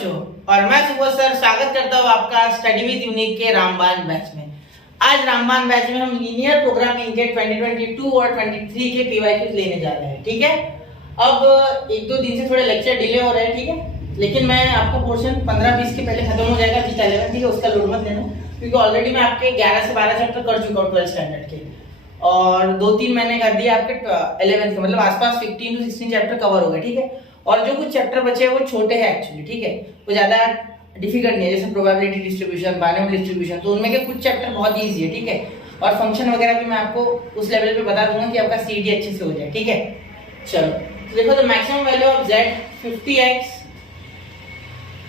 बच्चों, और मैं सुबोध सर स्वागत करता हूँ आपका स्टडी विद यूनिक के रामबान बैच में। आज रामबान बैच में हम लीनियर प्रोग्रामिंग के 2022 और 23 के पीवाईक्यूज लेने जा रहे हैं। ठीक है, अब एक दो दिन से थोड़े लेक्चर डिले हो रहे हैं, ठीक है, लेकिन मैं आपको पोर्शन 15-20 के पहले खत्म हो जाएगा, 11, ठीक है, उसका लोड मत लेना, क्योंकि ऑलरेडी मैं आपके 11 से 12 चैप्टर कर चुका हूँ 12 स्टैंडर्ड के, और 2-3 मैंने कर दिया आपके 11th के, मतलब आसपास 15 to 16 चैप्टर कवर हो गए। ठीक है, और जो कुछ चैप्टर बचे हैं वो छोटे हैं एक्चुअली, ठीक है, वो ज्यादा डिफिकल्ट नहीं है, जैसे प्रोबेबिलिटी डिस्ट्रीब्यूशन, बाइनोमियल डिस्ट्रीब्यूशन, तो उनमें के कुछ चैप्टर बहुत इजी है। ठीक है, और फंक्शन वगैरह भी मैं आपको उस लेवल पे बता दूंगा कि आपका सीडी अच्छे से हो जाए। ठीक है, चलो तो देखो, तो maximum value of z 50x,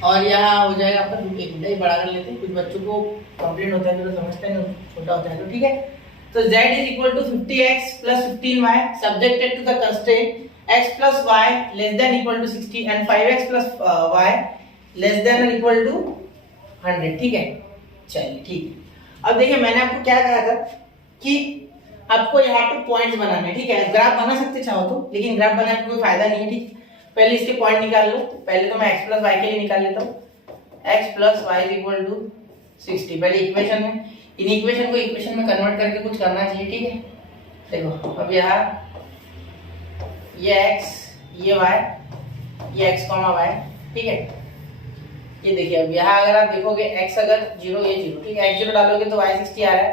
और यहाँ हो जाएगा आपका, एक मिनट बड़ा कर लेते हैं, कुछ बच्चों को कंप्लेंट होता है तो समझते हैं, छोटा होता है तो, ठीक है, तो z is equal to 50x plus 15y subjected to the constraint x plus y less than equal to 60 and 5x plus y less than or equal to 100। ठीक है, चलिए ठीक है। अब देखिए, मैंने आपको क्या कहा था कि आपको यहाँ पे पॉइंट्स बनाने हैं। ठीक है, ग्राफ बना सकते चाहो तो, लेकिन ग्राफ बनाने का कोई फायदा नहीं है। ठीक, पहले इसके पॉइंट निकाल लो। पहले तो मैं x plus y के लिए निकाल लेता हूँ, x plus y is equal to 60। पहले इक्वेशन में, इन इक्वेशन को इक्वेशन में कन्वर्ट करके कुछ करना चाहिए। ठीक है, देखो अब यहाँ ये x, ये y, ये x, y, ठीक है, ये देखिए, अब यहाँ अगर आप देखोगे x अगर 0, ये 0, ठीक है, x 0 डालोगे तो y 60 आ रहा है,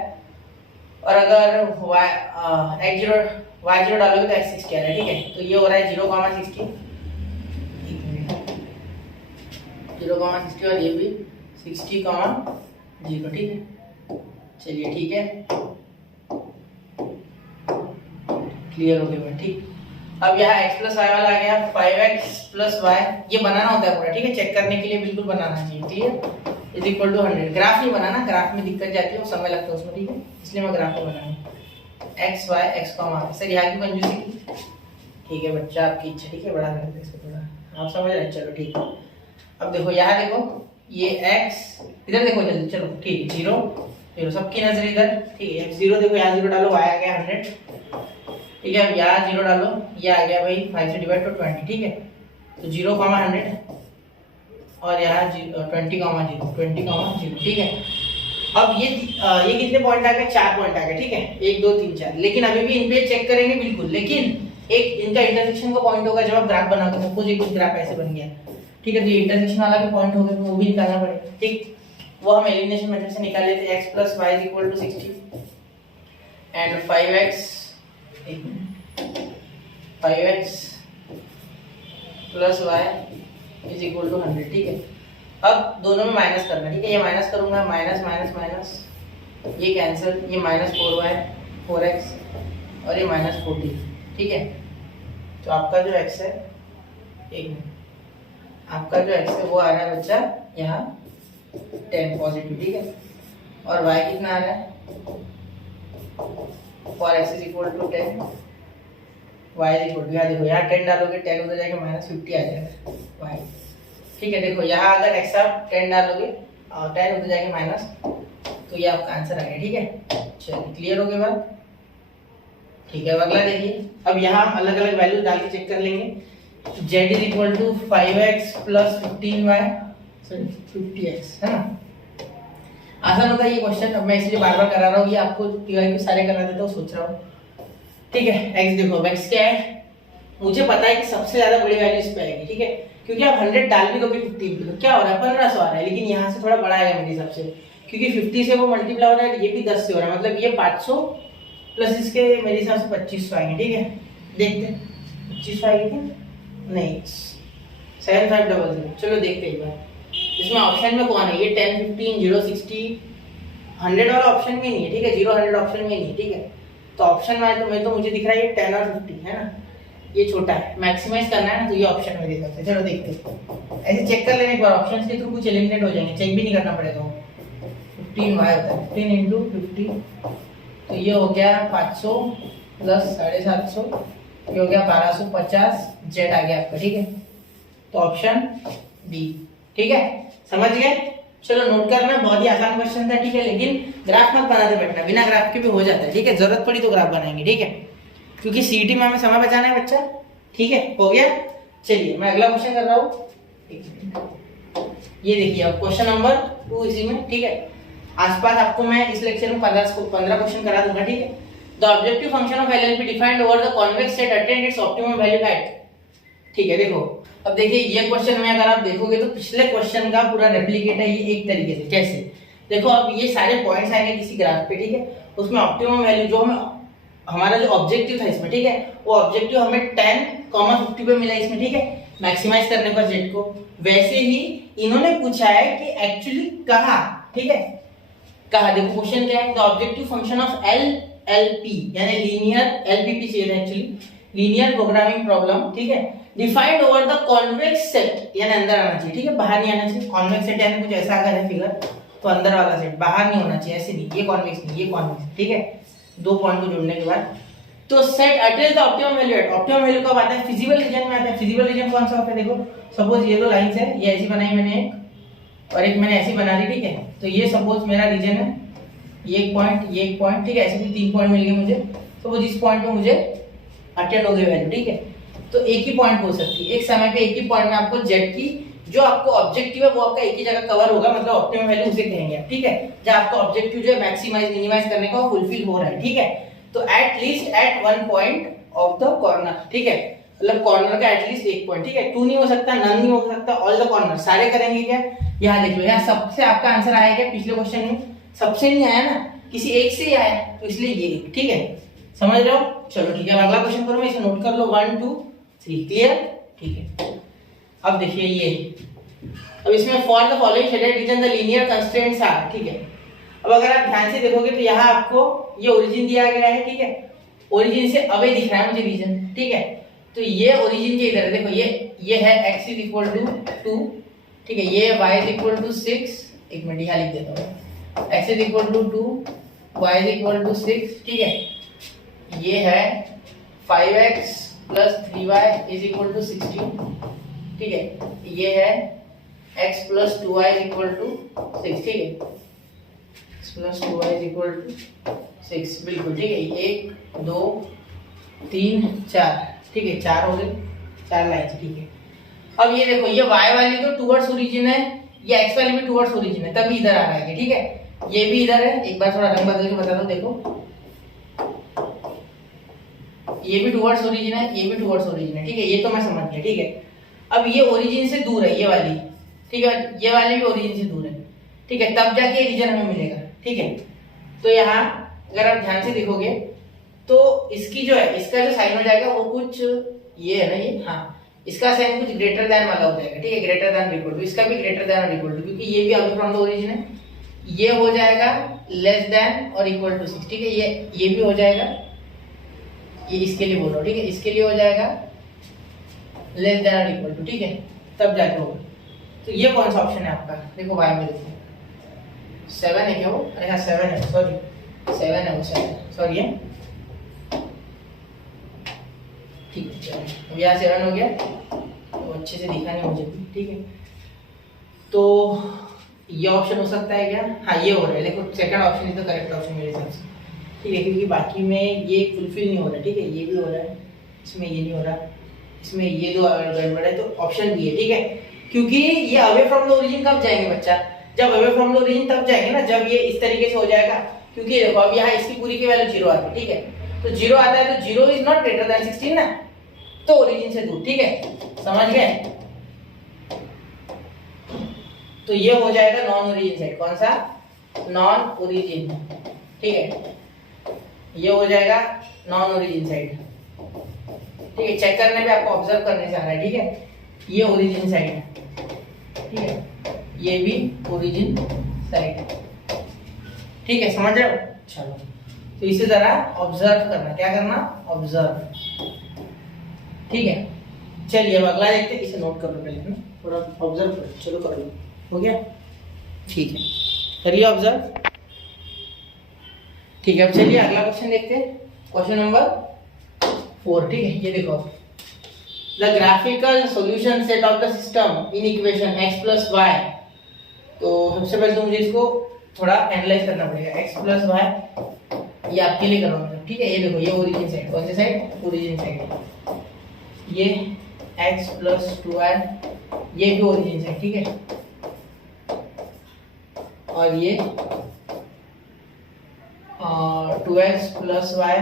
और अगर y 0 डालोगे तो x 60 आ रहा है। ठीक है, तो ये हो रहा है 0,60, 0,60, और ये भी 60,0। ठीक है, चलिए ठीक है, क्लियर हो गया। ठीक, अब यहाँ x plus y वाला आ गया, 5x plus y, ये बनाना होता है पूरा। ठीक है, चेक करने के लिए बिल्कुल बनाना चाहिए। Clear, is equal to 100। Graph नहीं बनाना, ग्राफ में दिक्कत जाती है, वो समय लगता है उसमें। ठीक है, इसलिए मैं ग्राफ में बनाऊंगा x y x, सर यहाँ की कंजूसी की। ठीक है बच्चा, आपकी इच्छा। ठीक है, बड़ा कर दे इसको थोड़ा, आप समझ रहे हैं, चलो ठीक है। अब देखो यहाँ देखो, ये x इधर देखो जल्दी, चलो ठीक है, 0 सबकी नजर इधर। ठीक है, x 0 देखो, यहाँ 0 डालो, y आ गया 100। ठीक है, अब यहाँ 0 डालो, ये आ गया भाई 5 से डिवाइड तो 20। ठीक है, तो 0,100, और यहाँ 20,0, 20,0। ठीक है, अब ये कितने पॉइंट आ गए? 4 पॉइंट आ गए। ठीक है, 1 2 3 4, लेकिन अभी भी इन पे चेक करेंगे बिल्कुल, लेकिन एक इनका इंटरसेक्शन का पॉइंट होगा जब आप ग्राफ बनाते हो। सपोज ये कुछ ग्राफ ऐसे बन गया, ठीक है, तो ये इंटरसेक्शन वाला भी पॉइंट होगा, तो वो भी निकालना पड़ेगा। ठीक, वो हम एलिमिनेशन मेथड से निकाल लेते हैं। x plus y is equal to 60 and 5x plus y is equal to 100। ठीक है, अब दोनों में माइनस करना। ठीक है, ये माइनस करूंगा, माइनस माइनस माइनस, ये कैंसिल, ये -4y 4x, और ये -40। ठीक है, तो आपका जो x है, एक मिनट, आपका जो x है वो आ रहा है बच्चा यहाँ 10 पॉजिटिव। ठीक है, और y कितना आ रहा है? for x is equal to 10, y is equal to, यहाँ देखो, यहाँ 10 डालोगे, 10 उधर जाके -50 आ जाएगा y। ठीक है, देखो यहाँ अगर x आप 10 डालोगे और 10 उधर जाके माइनस, तो ये आपका आंसर आ गया। ठीक है, चलिए क्लियर हो गया बात। ठीक है, अब अगला देखिए, अब यहाँ हम अलग अलग वैल्यू डाल के चेक कर लेंगे। z is equal to 5x plus 15y, sorry 50x, है ना। आसान होता है ये क्वेश्चन, अब मैं इसलिए बार बार करा रहा हूँ, ये आपको पीवाईक्यू सारे करा देता हूँ, सोच रहा हूँ। ठीक है, x देखो, x क्या है, मुझे पता है कि सबसे ज्यादा बड़ी वैल्यू इस पे आएगी। ठीक है, क्योंकि आप 100 डाल भी दोगे 50 भी, तो क्या हो रहा है, 1500 आ रहा है, लेकिन यहाँ से थोड़ा बड़ा आएगा मेरे हिसाब से, क्योंकि 50 से वो मल्टीप्लाई हो रहा है, ये भी 10 से हो रहा है, मतलब ये 500 प्लस इसके मेरे हिसाब से 2500 आएंगे। ठीक है, देखते हैं 2500 आएगी क्या, नहीं 7500। चलो देखते हैं एक बार, इसमें ऑप्शन में कौन है, ये 10 15 0 60 100 वाला ऑप्शन में नहीं है। ठीक है, 0 100 ऑप्शन में नहीं है। ठीक है, तो ऑप्शन में तो मुझे दिख रहा है ये 10 और 50 है ना, ये छोटा है, मैक्सिमाइज करना है ना, तो ये ऑप्शन में दे सकते हैं। चलो देखते हैं, ऐसे चेक कर लेने एक बार, ऑप्शंस के थ्रू कुछ एलिमिनेट हो जाएंगे, चेक भी नहीं करना पड़ेगा। 15y होता है, 15 × 50, तो ये हो गया 500 प्लस 750, ये हो गया 1250, z आ गया आपका। ठीक है, तो ऑप्शन डी। ठीक है, समझ गए, चलो नोट करना, बहुत ही आसान क्वेश्चन था। ठीक है, लेकिन ग्राफ मत बनाते बैठना, बिना ग्राफ के भी हो जाता है। ठीक है, जरूरत पड़ी तो ग्राफ बनाएंगे। ठीक है, क्योंकि सीईटी में हमें समय बचाना है बच्चा। ठीक है, हो गया। चलिए मैं अगला क्वेश्चन कर रहा हूँ। ये देखिए अब क्वेश्चन नंबर 2 इसी में, ठीक है। आसपास आपको मैं इस लेक्चर में 15 क्वेश्चन करा दूंगा, ठीक है। The objective function of LLP defined over the convex set attend its optimum value at, ठीक है। देखो अब देखिए ये क्वेश्चन में अगर आप देखोगे तो पिछले क्वेश्चन का पूरा रेप्लिकेट है ये एक तरीके से। कैसे? देखो अब ये सारे पॉइंट्स आएंगे किसी ग्राफ पे, ठीक है। उसमें ऑप्टिमम वैल्यू जो हमारा जो ऑब्जेक्टिव था इसमें, ठीक है, वो ऑब्जेक्टिव हमें 10,50 पे मिला इसमें, ठीक है, मैक्सिमाइज करने पर जेड को। वैसे ही इन्होंने पूछा है कि एक्चुअली कहां, ठीक है, कहा। देखो क्वेश्चन क्या है, the objective function of LLP यानी लीनियर एलपीपी से एक्चुअली लीनियर प्रोग्रामिंग प्रॉब्लम, ठीक है, defined over the convex set यानी अंदर आना चाहिए, ठीक है, बाहर नहीं आना चाहिए। कॉन्वेक्स सेट यानी कुछ ऐसा अगर है फिगर तो अंदर वाला सेट, बाहर नहीं होना चाहिए, ऐसे नहीं, ये कॉन्वेक्स नहीं, ये कॉन्वेक्स, ठीक है। दो पॉइंट को जोड़ने के बाद तो set attend the optimum value at, optimum value कब आता है? फिजिबल रीजन में आता है। फिजिबल रीजन कौन सा होता है? देखो सपोज ये दो लाइंस है, ये ऐसी बनाई मैंने एक और एक मैंने ऐसी बना दी, ठीक है। तो ये सपोज मेरा रीजन है, ये एक पॉइंट, ठीक है, ऐसे भी 3 पॉइंट मिल गए मुझे। सपोज इस पॉइंट पे मुझे अटेंड हो गई वैल्यू, ठीक है। तो एक ही पॉइंट हो सकती है, एक समय पे एक ही पॉइंट में आपको जेड की जो आपको ऑब्जेक्टिव है वो आपका एक ही जगह कवर होगा, मतलब ऑप्टिमम वैल्यू उसे कहेंगे, ठीक है। जहां आपका ऑब्जेक्टिव जो है मैक्सिमाइज मिनिमाइज करने का फुलफिल हो रहा है, ठीक है। तो at least at one point of the corner, ठीक है, मतलब कॉर्नर का एटलीस्ट एक पॉइंट, ठीक है। 2 नहीं हो सकता, नन नहीं हो सकता, ऑल द कॉर्नर सारे करेंगे क्या? यहाँ देख लो, यहाँ सबसे आपका आंसर आया क्या? पिछले क्वेश्चन में सबसे नहीं आया ना, किसी एक से ही आया, तो इसलिए ये, ठीक है, समझ रहे हो? चलो ठीक है, अगला क्वेश्चन करो, मैं इसे नोट कर लो, 1 2 3, क्लियर, ठीक है। अब देखिए ये, अब इसमें for the following shaded region the linear constraints are, ठीक है। अब अगर आप ध्यान से देखोगे तो यहाँ आपको ये ओरिजिन दिया गया है, ठीक है, ओरिजिन से अवे दिख रहा है मुझे रीजन, ठीक है। तो ये ओरिजिन के इधर है, देखो ये है x इज इक्वल टू 2, ठीक है, ये y इज इक्वल टू 6, एक मिनट यहाँ लिख देता हूँ, x is equal to 2, y is equal to 6, ठीक है। ये है 5x plus 3y is equal to 16, ठीक है। ये है x plus 2y is equal to 6, ठीक है, x plus 2y is equal to 6, बिल्कुल ठीक है। 1 2 3 4, ठीक है, 4 हो गए, 4 लाइन, ठीक है। अब ये देखो, ये y वाली तो टुवर्ड्स ओरिजिन है, ये x वाली भी टुवर्ड्स ओरिजिन है, तभी इधर आ रहा है, ठीक है। ये भी इधर है, एक बार थोड़ा रंग बदल के बता दो, देखो ये भी टुवर्ड्स ओरिजिन है, ये भी टुवर्ड्स ओरिजिन है, ठीक है, ये तो मैं समझ गया, ठीक है। अब ये ओरिजिन से दूर है, ये वाली, ठीक है, ये वाली भी ओरिजिन से दूर है, ठीक है, तब जाके रीजन हमें मिलेगा, ठीक है। तो यहाँ अगर आप ध्यान से देखोगे तो इसकी जो है, इसका जो साइन हो जाएगा वो कुछ ये है ना, ये, हाँ, इसका साइन कुछ ग्रेटर देन वाला हो जाएगा, ठीक है, ग्रेटर देन इक्वल टू, इसका भी ग्रेटर देन और इक्वल टू, क्योंकि ये भी अवे फ्रॉम द ओरिजिन है। ये हो जाएगा लेस देन और इक्वल टू 6, ठीक है, ये भी हो जाएगा, ये इसके लिए बोल रहा हूँ, ठीक है, इसके लिए हो जाएगा लेस देन और इक्वल टू, ठीक है, तब जाके होगा। तो ये कौन सा ऑप्शन है आपका? देखो y में देखो 7 है क्या वो? अरे हाँ 7 है, सॉरी 7 है वो, 7 सॉरी है, ठीक है, चलो अब यहाँ 7 हो गया, तो अच्छे से दिखा नहीं मुझे, ठीक है। तो ये ऑप्शन हो सकता है क्या? हाँ ये हो रहा है, देखो second option is the correct option मेरे हिसाब से, ठीक है, क्योंकि बाकी में ये फुलफिल नहीं हो रहा, ठीक है, ये भी हो रहा है, इसमें ये नहीं हो रहा, इसमें ये दो गड़बड़ है, तो ऑप्शन बी है, ठीक है। क्योंकि ये अवे फ्रॉम द ओरिजिन कब जाएंगे बच्चा? जब अवे फ्रॉम द ओरिजिन तब जाएंगे ना, जब ये इस तरीके से हो जाएगा, क्योंकि देखो अब यहाँ इसकी पूरी की वैल्यू 0 आती है, ठीक है, तो 0 आता है तो 0 इज नॉट ग्रेटर देन 16 ना, तो ओरिजिन से दूर, ठीक है, समझ गए? तो ये हो जाएगा नॉन ओरिजिन साइड, कौन सा? नॉन ओरिजिन, ठीक है, ये हो जाएगा नॉन ओरिजिन साइड, ठीक है, चेक करने पे आपको ऑब्जर्व करने से आ रहा है, ठीक है, ये ओरिजिन साइड है, ठीक है, ये भी ओरिजिन साइड है, ठीक है, समझ रहे हो? चलो तो इसी तरह ऑब्जर्व करना, क्या करना? ऑब्जर्व, ठीक है। चलिए अब अगला देखते हैं, इसे नोट कर लो पहले, थोड़ा ऑब्जर्व करो, चलो कर लो, हो गया, ठीक है, करिए ऑब्जर्व, ठीक है। अब चलिए अगला क्वेश्चन देखते हैं, क्वेश्चन नंबर 4, ठीक है, ये देखो, the graphical solution set of the system in equation x plus y. तो सबसे पहले तो मुझे इसको थोड़ा एनालाइज करना पड़ेगा, x प्लस वाई, ये आपके लिए करूँगा, ठीक है। ये देखो, ये ओरिजिन साइड, कौन सी साइड? ओरिजिन साइड, ये x प्लस 2y, ये भी ओरिजिन साइड, ठीक है, और ये 2x प्लस वाई,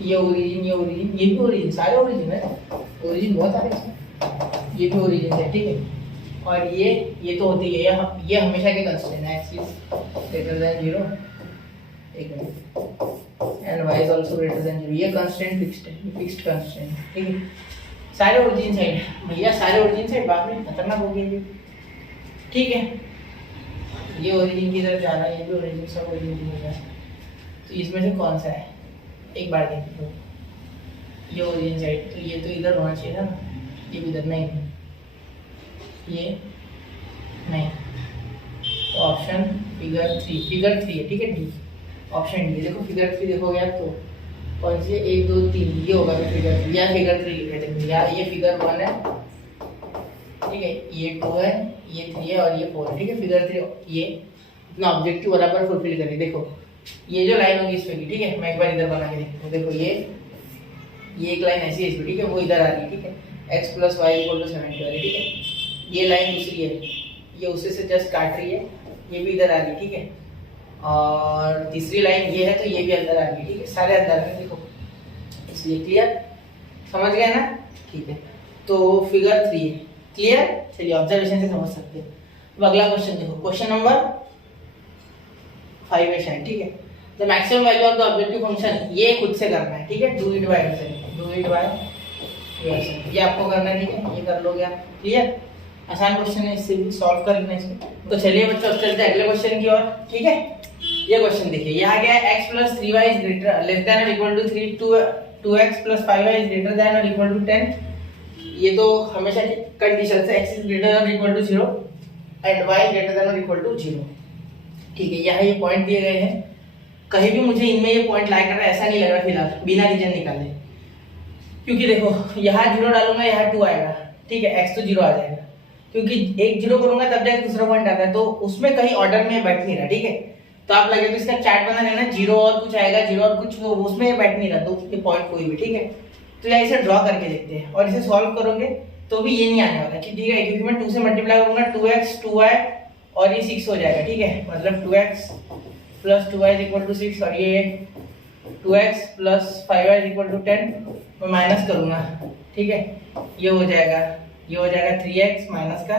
ये ओरिजिन, ये ओरिजिन, ये भी ओरिजिन, सारे ओरिजिन है, ओरिजिन बहुत सारे इसमें, ये भी ओरिजिन है, ठीक है। और ये तो होती है, ये हमेशा के कंस्ट्रेंट है, x इज ग्रेटर देन 0, एक minute, and y is also greater than 0, ये कंस्ट्रेंट फिक्स्ड है, ये फिक्स्ड कंस्ट्रेंट है, ठीक है। सारे ओरिजिन साइड भैया, सारे ओरिजिन साइड बाद में खतरनाक हो गया ये, ठीक है। ये ओरिजिन की तरफ जा रहा है, ये भी ओरिजिन, सब ओरिजिन की तरफ जा रहा है। तो इसमें से कौन सा है, एक बार देख लो, ये ओरिजिन साइड, तो ये तो इधर होना चाहिए था ना, ये भी इधर नहीं, ये नहीं, तो ऑप्शन फिगर 3 है, ठीक है, डी, ऑप्शन डी। देखो फिगर 3 देखोगे आप तो कौन सी है, 1 2 3, ये होगा फिगर 3, या फिगर 3 लिख देते हैं, या ये फिगर 1 है, ठीक है, ये 2 है, ये 3 है और ये 4 है, ठीक है। फिगर 3 ये अपना ऑब्जेक्टिव बराबर फुलफिल करें। देखो ये जो लाइन होगी इस पे की, ठीक है, मैं एक बार इधर बना के देखता हूँ। देखो ये एक लाइन ऐसी है इस पे, ठीक है, वो इधर आ रही है, ठीक है, x plus y equal to 70 वाली, ठीक है। ये लाइन दूसरी है, ये उसी से जस्ट काट रही है, ये भी इधर आ रही है, ठीक है। और तीसरी लाइन ये है, तो ये भी अंदर आ रही है, ठीक है, सारे अंदर है, देखो, इसलिए क्लियर, समझ गए ना, ठीक है। तो फिगर 3 है, क्लियर, चलिए ऑब्जर्वेशन से समझ सकते हैं। अब अगला क्वेश्चन देखो, क्वेश्चन नंबर 5 है शायद, ठीक है। The maximum value of the objective function, ये खुद से करना है, ठीक है, डू इट बाय ये आपको करना है, ठीक है, ये कर लोगे आप, क्लियर, आसान क्वेश्चन है, इससे भी सॉल्व कर लेना इसको। तो चलिए बच्चों अब चलते हैं अगले क्वेश्चन की ओर, ठीक है। ये क्वेश्चन देखिए, यहाँ गया x plus 3y is greater less than और equal to 3, 2x plus 5y is greater than और इक्वल टू 10। ये तो हमेशा की कंडीशन है, x इज ग्रेटर देन और equal to 0 and y greater than और इक्वल टू 0, ठीक है। यहाँ ये पॉइंट दिए गए हैं, कहीं भी मुझे इनमें ये पॉइंट लाई कर रहा है ऐसा नहीं लग रहा फिलहाल, बिना रीजन निकाले, क्योंकि देखो यहाँ 0 डालूंगा, यहाँ 2 आएगा, ठीक है, x तो 0 आ जाएगा, क्योंकि एक 0 करूंगा तब जाके दूसरा पॉइंट आता है, तो उसमें कहीं ऑर्डर में बैठ नहीं रहा, ठीक है। तो आप लगे तो इसका चार्ट बना लेना, 0 और कुछ आएगा, 0 और कुछ, वो उसमें बैठ नहीं रहा, तो ये पॉइंट कोई भी, ठीक है। तो यहाँ इसे ड्रॉ करके देखते हैं, और इसे सॉल्व करोगे तो भी ये नहीं आने वाला, ठीक है, क्योंकि मैं 2 से मल्टीप्लाई करूंगा, 2x 2y और ये 6 हो जाएगा, ठीक है, मतलब 2x plus 2y equal to 6 और ये 2x plus 5y equal to 10, मैं माइनस करूंगा, ठीक है, ये हो जाएगा 3x माइनस का,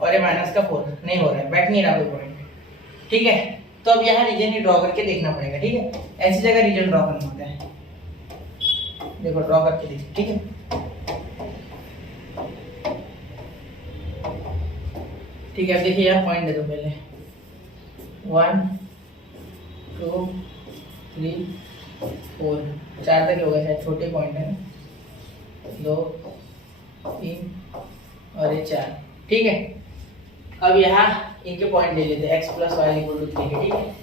और ये माइनस का 4, नहीं हो रहा है, बैठ नहीं रहा कोई पॉइंट, ठीक है। तो अब यहाँ रीजन ही ड्रॉ करके देखना पड़ेगा, ठीक है, ऐसी जगह रीजन ड्रॉ करना होता है, देखो ड्रॉ करके देखिए, ठीक है। ठीक है, अब देखिए यहाँ पॉइंट दे दो पहले, 1 2 3 4, 4 तक हो गया शायद, छोटे पॉइंट है, 2 3 और ये 4, ठीक है। अब यहाँ इनके पॉइंट ले लेते हैं, x plus y equal to 3 के, ठीक है।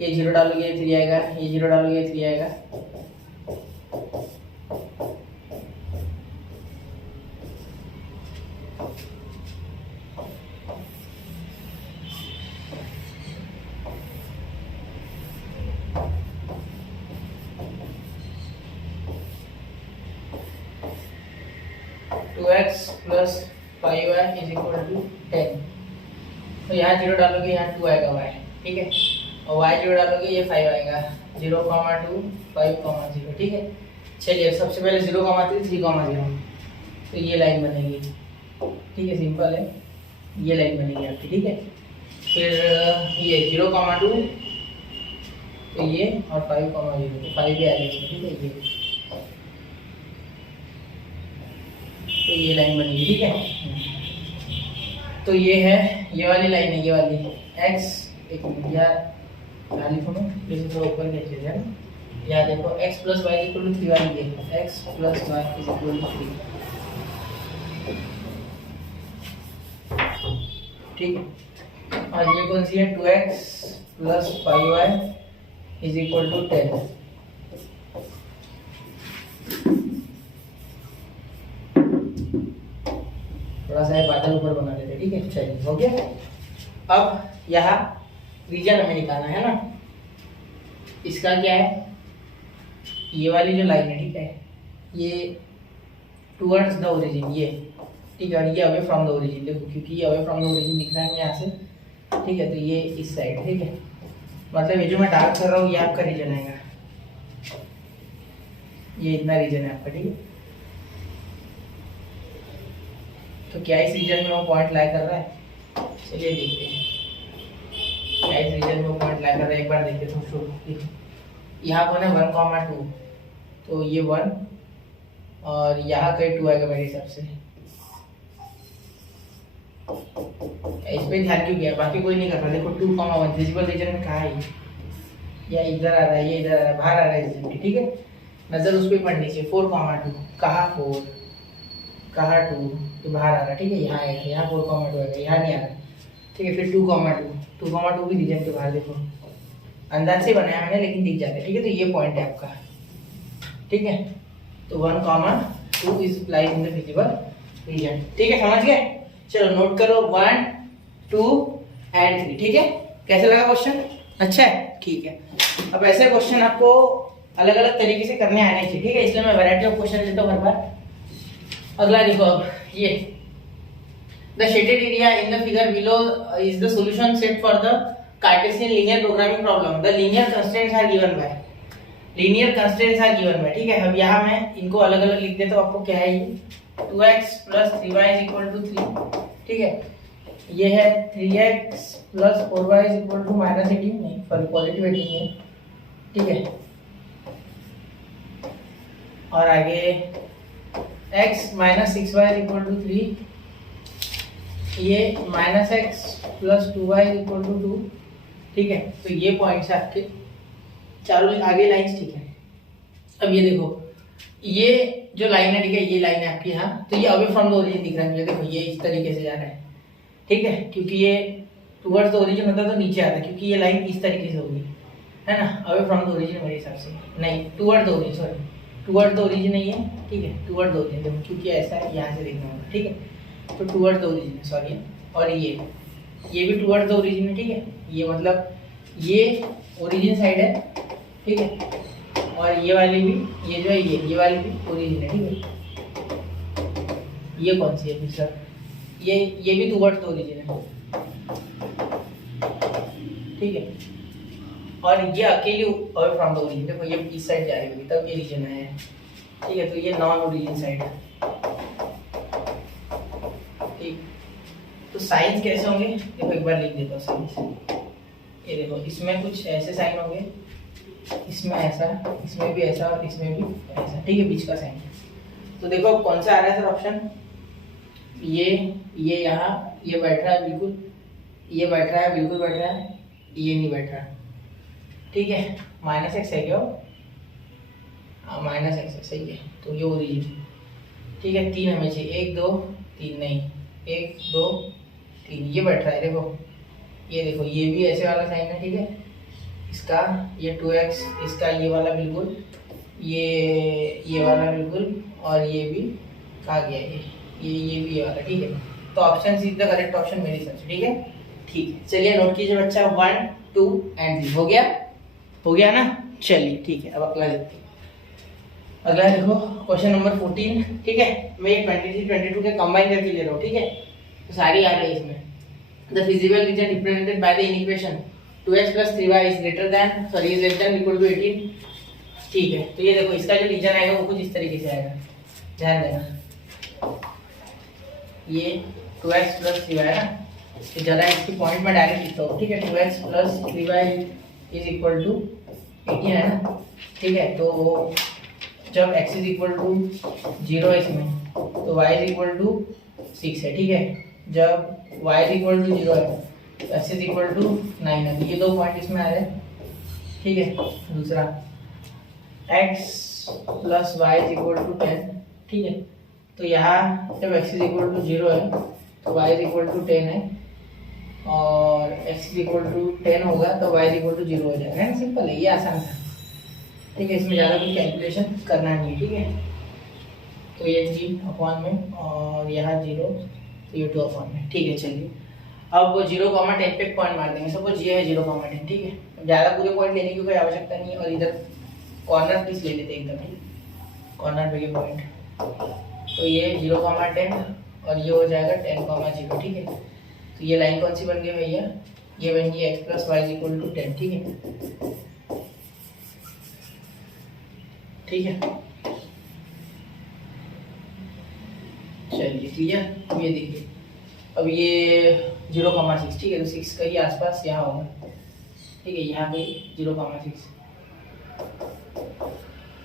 ये 0 डालोगे ये 3 आएगा, ये 0 डालोगे ये 3 आएगा, x plus 5y is equal to 10। तो यहाँ 0 डालोगे यहाँ 2 आएगा y, ठीक है, और y 0 डालोगे ये 5 आएगा, 0, 2, 5, 0, ठीक है। चलिए सबसे पहले 0, 3, 3, 0, तो ये लाइन बनेगी, ठीक है, सिंपल है, ये लाइन बनेगी आपकी, ठीक है। फिर ये 0, 2, तो ये और 5, 0, तो 5 भी आ जाएगा, ठीक है, ये तो ये लाइन बनेगी, ठीक है। तो ये है, ये वाली लाइन है, ये वाली x, एक मिनट यार गाली फोनो, जैसे थोड़ा ऊपर नीचे है ना, यहाँ देखो x plus y equal to 3 वाली देखो, x plus y is equal to 3, ठीक है। और ये कौन सी है, 2x plus 5y is equal to 10, थोड़ा सा बादल ऊपर बना लेते, ठीक है। चलिए हो गया। अब यहाँ रीजन हमें निकालना है ना, इसका क्या है, ये वाली जो लाइन है, ठीक है, ये टुवर्ड्स द ओरिजिन, ये ठीक है, और ये अवे फ्रॉम द ओरिजिन, देखो क्योंकि ये अवे फ्रॉम द ओरिजिन दिख रहा है यहाँ से, ठीक है, तो ये इस साइड, ठीक है, मतलब ये जो मैं डार्क कर रहा हूँ ये आपका रीजन आएगा, ये इतना रीजन है आपका, ठीक है। तो क्या इस रीजन में वो पॉइंट लाई कर रहा है, चलिए देखते हैं क्या इस रीजन में वो पॉइंट लाई कर रहा है, एक बार देखते हैं। देखो यहाँ कौन है 1,2, तो ये 1 और यहाँ कहीं 2 आएगा मेरे हिसाब से, इस पे ध्यान क्यों गया, बाकी कोई नहीं कर रहा। देखो 2,1 विजिबल रीजन में कहाँ है ये, या इधर आ रहा है, ये इधर आ रहा है, बाहर आ रहा है रीजन में, ठीक है, नजर उस पर पड़नी चाहिए। 4,2 कहाँ 4 कहाँ 2, तो बाहर आ रहा है, ठीक है, यहाँ आएगा, यहाँ 4,2 आएगा, यहाँ नहीं आ रहा, ठीक है। फिर 2,2 भी रीजन के बाहर, देखो अंदाज से बनाया मैंने लेकिन दिख जाता है, ठीक है, तो ये पॉइंट है आपका, ठीक है। तो 1,2 is lies in the visible region, ठीक है, समझ गए। चलो नोट करो 1, 2 एंड 3, ठीक है। कैसे लगा क्वेश्चन, अच्छा है, ठीक है। अब ऐसे क्वेश्चन आपको अलग अलग तरीके से करने आने चाहिए, ठीक है, इसलिए मैं वैरायटी ऑफ क्वेश्चन लेता हूँ हर बार। अगला देखो, अब ये the shaded area in the figure below is the solution set for the Cartesian linear programming problem, the linear constraints are given by, ठीक है। अब यहाँ मैं इनको अलग अलग लिख देता हूँ, आपको क्या है ये 2x + 3y = 3, ठीक है, ये है 3x + 4y = -18, नहीं सॉरी पॉजिटिव 18 है, ठीक है, और आगे x - 6y = 3, ये -x + 2y = 2, ठीक है। तो ये पॉइंट्स है आपके चारों आगे लाइंस, ठीक है। अब ये देखो, ये जो लाइन है, ठीक है, ये लाइन है आपकी यहाँ, तो ये अवे फ्रॉम द ओरिजिन दिख रहा है मुझे, देखो ये इस तरीके से जा रहा है, ठीक है, क्योंकि ये टुवर्ड्स द ओरिजिन होता तो नीचे आता, क्योंकि ये लाइन इस तरीके से होगी, है ना, अवे फ्रॉम द ओरिजिन मेरे हिसाब से, नहीं toward the origin, sorry toward the origin नहीं है, ठीक है, टुवर्ड द ओरिजिन, देखो क्योंकि ऐसा है, यहाँ से देखना होगा, ठीक है, तो टुवर्ड द ओरिजिन है, सॉरी, और ये भी टुवर्ड द ओरिजिन है, ठीक है, ये मतलब ये ओरिजिन साइड है, ठीक है, और ये वाली भी, ये जो है ये वाली भी ओरिजिन है, ठीक है। ये कौन सी है फिर सर, ये भी टुवर्ड्स द ओरिजिन है, ठीक है, और ये अकेली अवे फ्रॉम द ओरिजिन, देखो ये इस साइड जा रही होगी तब ये रीजन है, ठीक है, तो ये नॉन ओरिजिन साइड है, ठीक। तो साइंस कैसे होंगे, देखो एक बार लिख देता हूँ साइंस, ये देखो इसमें कुछ ऐसे साइन होंगे, इसमें ऐसा, इसमें भी ऐसा और इसमें भी ऐसा, ठीक है, बीच का साइन। तो देखो कौन सा आ रहा है सर ऑप्शन, ये यहाँ ये बैठ रहा है बिल्कुल, ये बैठ रहा है बिल्कुल बैठ रहा है, ये नहीं बैठ रहा, ठीक है, -x है क्या, -x सही है, तो ये ओरिजिन, ठीक है। 3 हमें चाहिए, 1 2 3 नहीं, 1 2 3, ये बैठ रहा है, देखो ये देखो, ये भी ऐसे वाला साइन है, ठीक है, इसका ये 2x, इसका ये वाला बिल्कुल, ये वाला बिल्कुल, और ये भी कहा गया, ये भी ये वाला, ठीक है। तो option C is the correct option मेरे हिसाब से, ठीक है, ठीक है। चलिए नोट कीजिए बच्चा, 1 2 एंड 3 हो गया ना, चलिए ठीक है। अब अगला देखते हैं, अगला देखो क्वेश्चन नंबर 14, ठीक है, मैं ये 23 22 के कंबाइन करके ले रहा हूँ, ठीक है, तो सारी आ रही है इसमें। The feasible region represented by the equation 2x + 3y is less than equal to 18, ठीक है। तो ये देखो इसका जो रीजन आएगा वो कुछ इस तरीके से आएगा, ध्यान देना, ये 2x + 3y है ना, तो जरा इसकी पॉइंट में डायरेक्ट लिखता हूँ, ठीक है, 2x + 3y = 18 है ना, ठीक है। तो जब x = 0 है इसमें, तो y = 6 है, ठीक है, जब y = 0 है तो x = 9 है, ये 2 पॉइंट इसमें आ रहे हैं, ठीक है। दूसरा x + y = 10, ठीक है, तो यहाँ जब x = 0 है तो y = 10 है, और x = 10 होगा तो y = 0 हो जाएगा, है ना, सिंपल है, ये आसान था, ठीक है, इसमें ज़्यादा कुछ कैलकुलेशन करना नहीं है, ठीक है। तो ये 3 अपॉन में, और यहाँ 0, तो ये 2 अपॉन में, ठीक है। चलिए अब 0,10 पे पॉइंट मार देंगे, सपोज ये है 0,10, ठीक है। ज़्यादा पूरे पॉइंट लेने की कोई आवश्यकता नहीं है, और इधर कॉर्नर पीस ले लेते हैं एकदम, ठीक, कॉर्नर पे के पॉइंट। तो ये 0,10 और ये हो जाएगा 10,0, ठीक है। तो ये लाइन कौन सी बन गई भैया, ये बन गई x + y = 10, ठीक है, ठीक है। चलिए क्लियर। अब ये देखिए, अब ये 0,6, ठीक है, तो 6 का ही आसपास यहाँ होगा, ठीक है, यहाँ पे 0,6।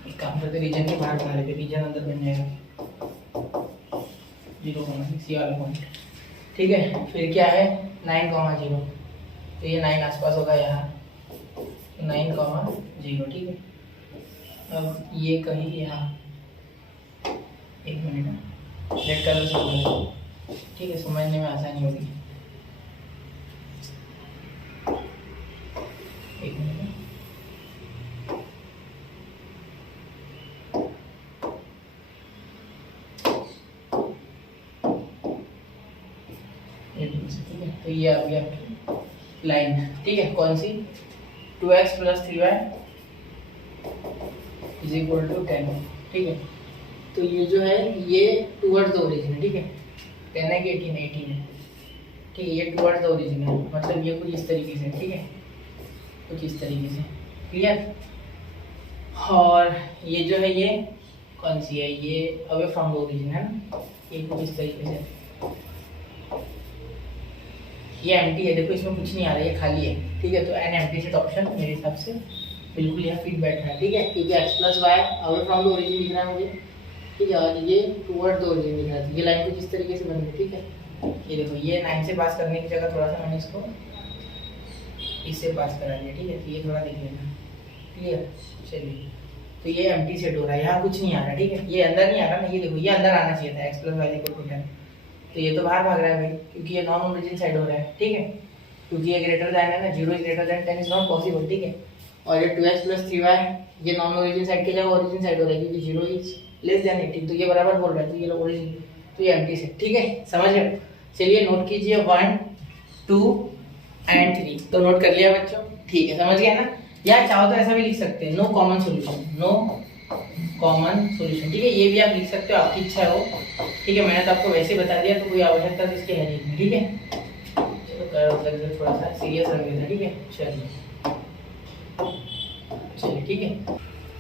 एक काम करते, रीजन के बाहर बना लेते, रीजन अंदर बन जाएगा 0,6 ये वाला पॉइंट, ठीक है। फिर क्या है 9,0, तो ये 9 आसपास होगा यहाँ, 9,0, ठीक है। अब ये कहीं यहाँ, एक मिनट रेड कलर से बनाओ, ठीक है, समझने में आसानी होगी। एक मिनट, ठीक है। तो ये आ गया आपकी लाइन, ठीक है, कौन सी, 2x + 3y = 10, ठीक है। तो ये जो है ये टूवर्ड्स द ओरिजिन है, ठीक है, 10 है कि 18 है, ठीक है, ये टूवर्ड्स द ओरिजिन है, मतलब ये कुछ इस तरीके से, ठीक है, कुछ इस तरीके से, क्लियर। और ये जो है ये कौन सी है, ये अवे फ्रॉम द ओरिजिन है ना, ये कुछ इस तरीके से। ये एम्प्टी है, देखो इसमें कुछ नहीं आ रहा है, ये खाली है, ठीक है। तो एन एम्प्टी ऑप्शन मेरे हिसाब से बिल्कुल यहाँ फिट बैठ रहा है, ठीक है, क्योंकि x + y away from the origin दिख रहा है मुझे, ठीक है, और ये टूवर्ड द ओरिजिन दिख रहा है। ये लाइन कुछ इस तरीके से बन गई, ठीक है। ये देखो, ये 9 से पास करने की जगह थोड़ा सा मैंने इसको इससे पास करा दिया, ठीक है। तो ये थोड़ा देख लेना, क्लियर। चलिए, तो ये एम्प्टी सेट हो रहा है, यहाँ कुछ नहीं आ रहा, ठीक है, ये अंदर नहीं आ रहा ना, ये देखो, ये अंदर आना चाहिए था, x + y = 10, तो ये तो बाहर भाग रहा है भाई, क्योंकि ये नॉन ओरिजिन साइड हो रहा है, ठीक है, क्योंकि ये ग्रेटर दैन है ना, 0 > 10 इज नॉट पॉसिबल, ठीक है। और ये 2x + 3y ये नॉन ओरिजिन साइड की जगह ओरिजिन साइड हो रहा है, क्योंकि 0 इज लेस देन 18, तो ये बराबर बोल रहा है, तो ये ओरिजिन, तो ये एम्प्टी सेट, ठीक है, समझ गए। चलिए नोट कीजिए 1, 2 और 3, तो नोट कर लिया बच्चों, ठीक है, समझ गए ना। या चाहो तो ऐसा भी लिख सकते हैं, no common solution, no common solution, ठीक है, ये भी आप लिख सकते हो, आपकी इच्छा हो, ठीक है। मैंने तो आपको वैसे बता दिया, तो कोई आवश्यकता तो इसकी है नहीं, ठीक है। चलो थोड़ा सा सीरियस रख देना, ठीक है। चलिए ठीक है,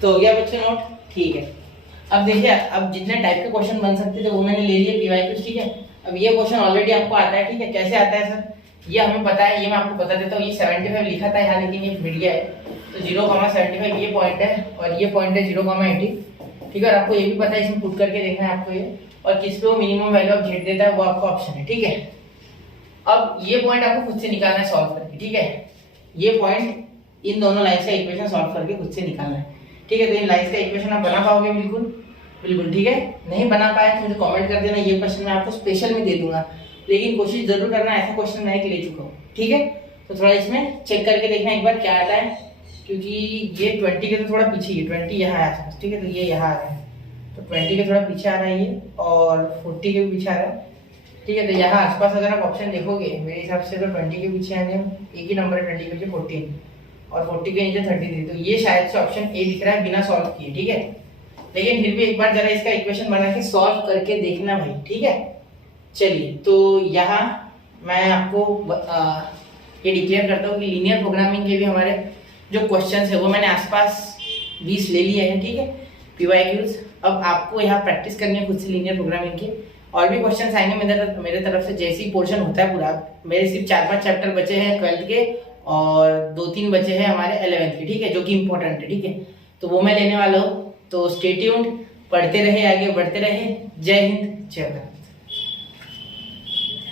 तो हो गया बच्चों नोट, ठीक है। अब देखिए, अब जितने टाइप के क्वेश्चन बन सकते थे वो मैंने ले लिए PYQ, ठीक है। अब ये क्वेश्चन ऑलरेडी आपको आता है, ठीक है, कैसे आता है सर, ये हमें पता है, ये मैं आपको बता देता हूँ। ये 75 लिखा था यहाँ, लेकिन ये मिट गया है, तो 0,75 ये पॉइंट है, और ये पॉइंट है 0,80, ठीक है। और आपको ये भी पता है, इसमें पुट करके देखना है आपको ये, और किस पे वो मिनिमम वैल्यू ऑफ z देता है वो आपका ऑप्शन है, ठीक है। अब ये पॉइंट आपको खुद से निकालना है सॉल्व करके, ठीक है। ये पॉइंट इन दोनों लाइंस का इक्वेशन सॉल्व करके खुद से निकालना है, ठीक है। तो इन लाइंस का इक्वेशन आप बना पाओगे बिल्कुल बिल्कुल, ठीक है। नहीं बना पाए तो मुझे कमेंट कर देना, ये क्वेश्चन मैं आपको स्पेशल में दे दूंगा, लेकिन कोशिश जरूर करना ऐसा क्वेश्चन नहीं कि ले चुका हूँ, ठीक है। तो थोड़ा इसमें चेक करके देखना एक बार क्या आता है, क्योंकि ये 20 के तो थोड़ा पीछे ही, 20 यहाँ है आसपास, ठीक है। तो ये यहाँ आ रहा है, तो 20 के थोड़ा पीछे आ रहा है ये, और 40 के भी पीछे आ रहा है, ठीक है। तो यहाँ आसपास अगर आप ऑप्शन देखोगे मेरे हिसाब से, तो 20 के पीछे आने एक ही नंबर है, 20 के पीछे 14 और 40 के नीचे 33, तो ये शायद से ऑप्शन ए दिख रहा है बिना सॉल्व किए, ठीक है। लेकिन फिर भी एक बार जरा इसका इक्वेशन बना के सॉल्व करके देखना भाई, ठीक है। चलिए, तो यहाँ मैं आपको ये डिक्लेयर करता हूँ कि लीनियर प्रोग्रामिंग के भी हमारे जो क्वेश्चंस है वो मैंने आसपास 20 ले लिए हैं, ठीक है, PYQs। अब आपको यहाँ प्रैक्टिस करनी है खुद से लीनियर प्रोग्रामिंग के, और भी क्वेश्चंस आएंगे मेरे तरफ से, जैसे ही पोर्शन होता है पूरा। मेरे सिर्फ 4-5 चैप्टर बचे हैं 12th के, और 2-3 बचे हैं हमारे 11th के, ठीक है, जो कि इंपॉर्टेंट है, ठीक है। तो वो मैं लेने वाला हूँ, तो स्टे ट्यून्ड, पढ़ते रहे, आगे बढ़ते रहे। जय हिंद, जय भारत।